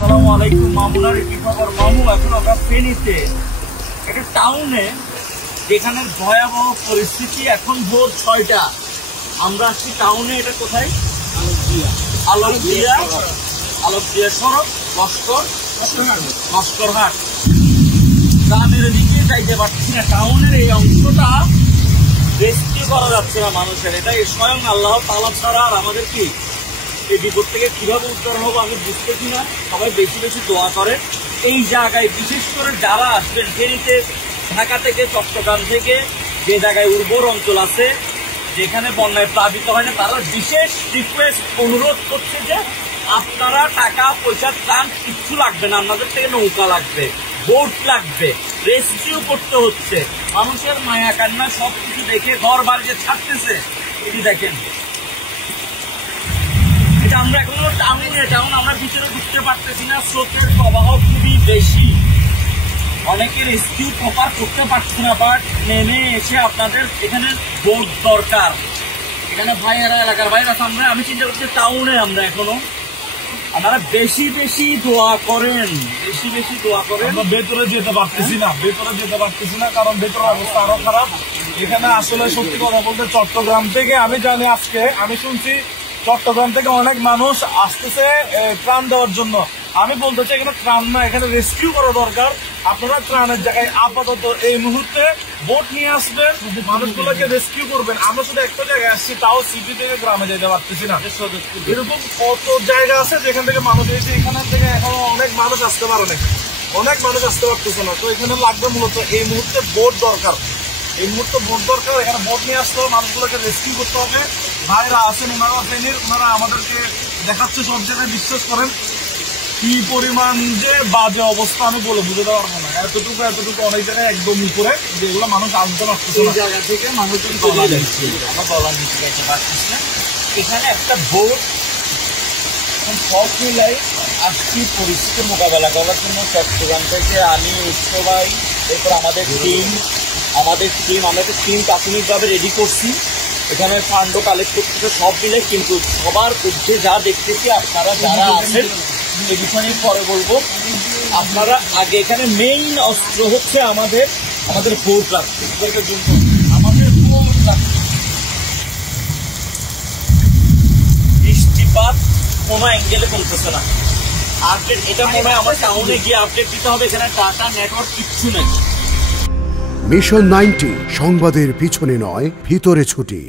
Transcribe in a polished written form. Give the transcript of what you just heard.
আসসালামু আলাইকুম মামুনার কি খবর মামু? এখন আমরা ফেনীতে একটা টাউনে যেখানে ভয়াবহ পরিস্থিতি। এখন ভোর 6টা, আমরা আসছি টাউনে। এটা কোথায়? আলোকদিয়া সড়ক, লস্করহাট। গ্রামের দিকে যাইতে পারছি না, টাউনের এই অংশটা রেস্কিউ করা যাচ্ছে না মানুষের। এটা স্বয়ং আল্লাহ তাআলা ছাড়া আর আমাদের কি এই বিপদ থেকে কিভাবে উদ্ধার হবো আমি বুঝতেছি না। সবাই বেশি বেশি দোয়া করে। এই জায়গায় বিশেষ করে যারা আসবেন ফেনীতে, ঢাকা থেকে, চট্টগ্রাম থেকে, যে জায়গায় উর্বর অঞ্চল আছে, যেখানে বন্যায় প্লাবিত হয় না, তারা বিশেষ রিকোয়েস্ট অনুরোধ করছে যে আপনারা টাকা পয়সা ত্রাণ কিচ্ছু লাগবে না, আপনাদের থেকে নৌকা লাগবে, বোট লাগবে। রেস্কিউ করতে হচ্ছে। মানুষের মায়া কান্না সবকিছু দেখে ঘর বাড়িতে ছাড়তেছে। এটি দেখেন, এটা আমরা এখনো টাউন আমরা ভিতরে ঢুকতে পারতেছি না। স্রোতের প্রবাহ খুবই বেশি, অনেকে রেস্কিউ প্রপার করতে পারছে না। বাট নেমে এসে আপনাদের এখানে বোট দরকার। এখানে ভাইয়েরা, এলাকার ভাইয়েরা আছে। আমি চিন্তা করছি টাউনে আমরা এখনো, আপনারা বেশি বেশি দোয়া করেন, বেশি বেশি দোয়া করেন। আমরা ভেতরে যেতে পারতেছি না, কারণ ভেতরের অবস্থা আরো খারাপ। এখানে আসলে সত্যি কথা বলতে চট্টগ্রাম থেকে আমি জানি, আজকে আমি শুনছি চট্টগ্রাম থেকে অনেক মানুষ আসতেছে ত্রাণ দেওয়ার জন্য। আমি বলতে চাই এখানে ত্রাণ না, এখানে রেস্কিউ করা দরকার। আপনারা ত্রাণের জায়গায় আপাতত এই মুহূর্তে বোট নিয়ে আসবেন, মানুষগুলোকে রেস্কিউ করবেন। আমরা শুধু একটা জায়গায় আসছি, তাও সিটি থেকে গ্রামে যেতে পারতেছি না। এরকম কত জায়গা আছে যেখান থেকে মানুষ এসে, এখানে থেকে এখন অনেক মানুষ আসতে পারে না, অনেক মানুষ আসতে পারতেছে না। তো এখানে লাগবে মূলত এই মুহূর্তে বোট দরকার, এই মুহূর্তে বোট দরকার। এখানে বোট নিয়ে আসতে হবে, মানুষগুলোকে রেস্কিউ করতে হবে। ভাইরা আছেন, ওনারা ফেনীর, ওনারা আমাদেরকে দেখাচ্ছে সব জায়গায়। বিশ্বাস করেন কি পরিমাণ যে বাজে অবস্থা আমি বলে বুঝতে পারবো না। এতটুকু অনেক জায়গায় একদম উপরে, যেগুলো মানুষ আসতে পারতেছে এই জায়গা থেকে মানুষজন চলে যাচ্ছে, আমরা বলা নিচে যেতে পারছিস না। এখানে একটা বোট সব মিলাই আসছি পরিস্থিতি মোকাবেলা করার জন্য। চট্টগ্রাম থেকে আমি, উৎস ভাই, এরপর আমাদের টিম আমরা একটা টিম প্রাথমিকভাবে রেডি করছি। এখানে ফান্ড কালেক্ট করতেছে সব মিলে, কিন্তু সবার ঊর্ধ্বে যা দেখতেছি আপনারা যারা আছেন, এই বিষয় নিয়ে পরে বলবো। আপনারা আগে এখানে মেইন অস্ত্র হচ্ছে আমাদের বোট রাখতে, আমাদের বোট রাখতে। বৃষ্টিপাত কোনো অ্যাঙ্গেলে কমতেছে না। আপডেট এটা মনে হয় আমার টাউনে গিয়ে আপডেট দিতে হবে। এখানে ডাটা নেটওয়ার্ক কিচ্ছু নেই। মিশন 90 সংবাদের পিছনে নয়, ভিতরে ছুটি।